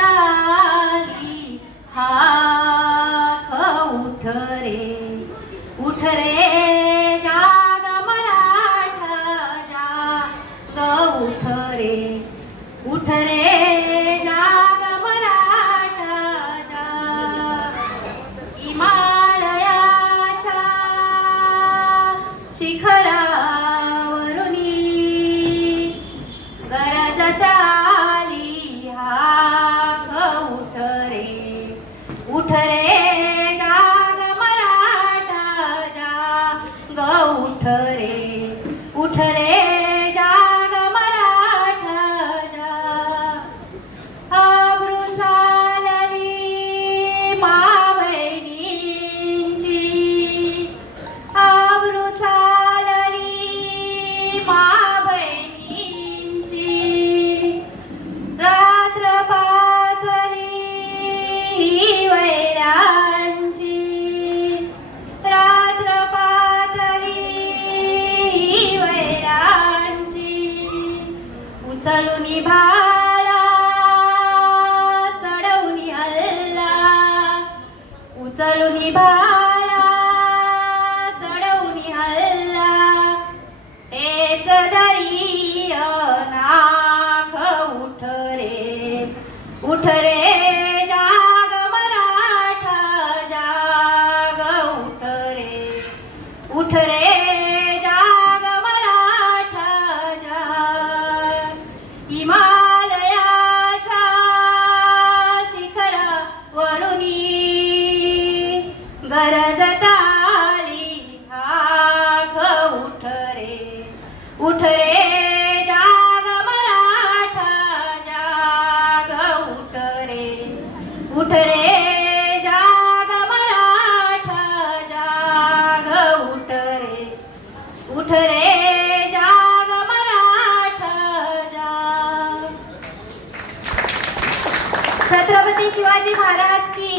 गरजताली हाक उठ रे जाग मराठा जाग उठ रे जाग मराठा जाग हिमालयाच्या शिखरावरुनी गरजताली उठ रे जाग मराठा जाग उठ रे जाग मराठा जाग अब्रू झालेली मावळींची अब्रू झालेली मावळींची रात्र उचलूनी भाला चढवूनी हल्ला उचलूनी भाला चढवूनी हल्ला तेच दरी नाक उठ रे जाग मराठा जाग उठ रे जाग मराठा जाग हिमालयाच्या शिखरावरुनी गरजताली हाक उठ रे जाग मराठा जाग उठ रे जाग मराठा जाग उठ रे जाग मराठा जाग छत्रपती शिवाजी महाराज की